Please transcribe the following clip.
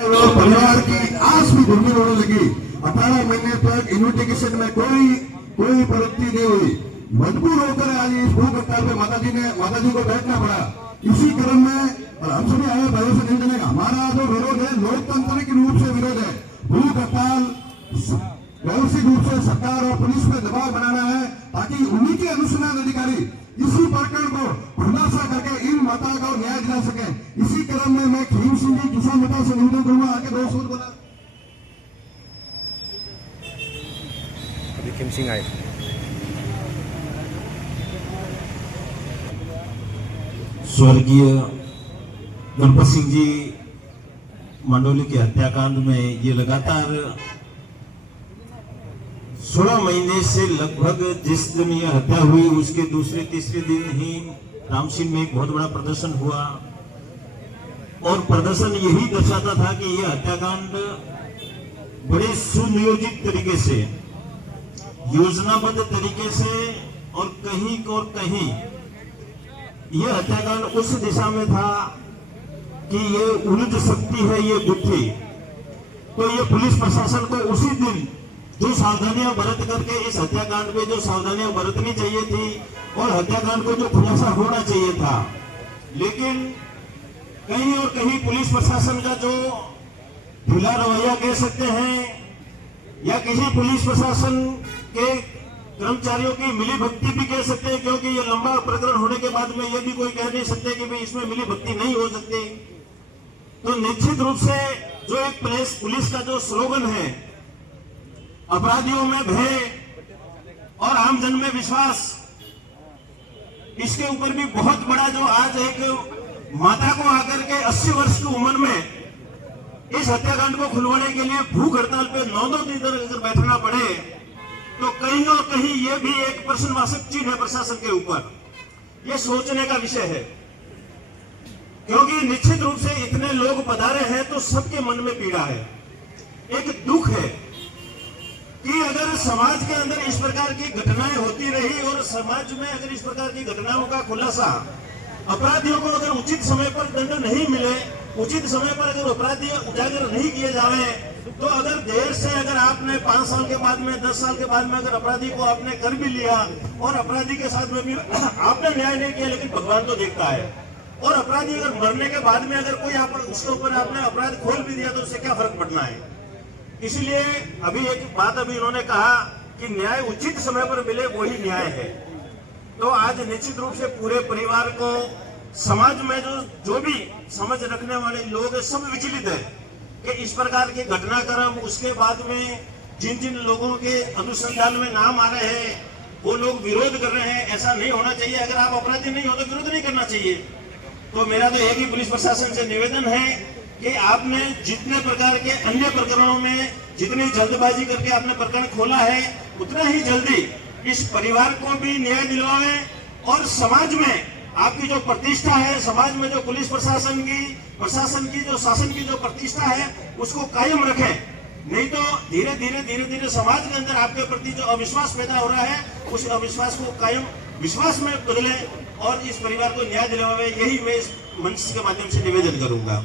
परिवार की आस भी ढूंढने होने लगी। 18 महीने तक इन्वेस्टिगेशन में कोई प्रगति नहीं हुई। मजबूर होकर आज इस भूख हड़ताल पे माताजी को बैठना पड़ा। इसी क्रम में और हम सभी आए भरोसा नहीं चलेगा। हमारा जो विरोध है लोकतांत्रिक रूप से विरोध है। भूख हड़ताल व्यवस्थित रूप से सरकार और पुलिस पे दबाव बनाना है ताकि उन्हीं के अनुसंधान अधिकारी इसी प्रकरण को खुलासा करके इन माताओं को न्याय दिला सके। इसी क्रम में मैं खीम सिंह जी किसान नेता से निवेदन करूंगा आगे 2 शब्द बोला। अभी खीम सिंह आए। स्वर्गीय गणपत सिंह जी मंडोली के हत्याकांड में ये लगातार 16 महीने से लगभग जिस दिन यह हत्या हुई उसके दूसरे तीसरे दिन ही रामसिंह में एक बहुत बड़ा प्रदर्शन हुआ और प्रदर्शन यही दर्शाता था कि यह हत्याकांड बड़े सुनियोजित तरीके से, योजनाबद्ध तरीके से और कहीं यह हत्याकांड उस दिशा में था कि ये उलझ सकती है ये गुत्थी। तो ये पुलिस प्रशासन को उसी दिन जो सावधानियां बरत करके इस हत्याकांड में जो सावधानियां बरतनी चाहिए थी और हत्याकांड को जो खुलासा होना चाहिए था, लेकिन कहीं और कहीं पुलिस प्रशासन का जो ढीला रवैया कह सकते हैं या किसी पुलिस प्रशासन के कर्मचारियों की मिली भक्ति भी कह सकते हैं, क्योंकि ये लंबा प्रकरण होने के बाद में यह भी कोई कह नहीं सकते कि भाई इसमें मिली भक्ति नहीं हो सकती। तो निश्चित रूप से जो एक पुलिस का जो स्लोगन है, अपराधियों में भय और आमजन में विश्वास, इसके ऊपर भी बहुत बड़ा जो आज एक माता को आकर के 80 वर्ष की उम्र में इस हत्याकांड को खुलवाने के लिए भूख हड़ताल पे 9 दिन अगर बैठना पड़े तो कहीं और कहीं यह भी एक प्रश्नवाचक चिन्ह है प्रशासन के ऊपर। यह सोचने का विषय है, क्योंकि निश्चित रूप से इतने लोग पधारे हैं तो सबके मन में पीड़ा है, एक दुख है कि अगर समाज के अंदर इस प्रकार की घटनाएं होती रही और समाज में अगर इस प्रकार की घटनाओं का खुलासा, अपराधियों को अगर उचित समय पर दंड नहीं मिले, उचित समय पर अगर अपराधी उजागर नहीं किए जाए, तो अगर देर से अगर आपने 5 साल के बाद में 10 साल के बाद में अगर अपराधी को आपने कर भी लिया और अपराधी के साथ में भी आपने न्याय नहीं किया, लेकिन भगवान तो देखता है। और अपराधी अगर मरने के बाद में अगर कोई उसके ऊपर आपने अपराध खोल भी दिया तो उससे क्या फर्क पड़ना है। इसलिए अभी एक बात अभी इन्होंने कहा कि न्याय उचित समय पर मिले वही न्याय है। तो आज निश्चित रूप से पूरे परिवार को, समाज में जो भी समझ रखने वाले लोग सब विचलित है कि इस प्रकार के घटनाक्रम, उसके बाद में जिन जिन लोगों के अनुसंधान में नाम आ रहे हैं वो लोग विरोध कर रहे हैं। ऐसा नहीं होना चाहिए। अगर आप अपराधी नहीं हो तो विरोध नहीं करना चाहिए। तो मेरा तो एक ही पुलिस प्रशासन से निवेदन है कि आपने जितने प्रकार के अन्य प्रकरणों में जितनी जल्दबाजी करके आपने प्रकरण खोला है, उतना ही जल्दी इस परिवार को भी न्याय दिलवाएं और समाज में आपकी जो प्रतिष्ठा है, समाज में जो पुलिस प्रशासन की जो शासन की जो प्रतिष्ठा है उसको कायम रखें। नहीं तो धीरे धीरे समाज के अंदर आपके प्रति जो अविश्वास पैदा हो रहा है उस अविश्वास को कायम विश्वास में बदले और इस परिवार को न्याय दिलवाएं। यही मैं इस मंच के माध्यम से निवेदन करूंगा।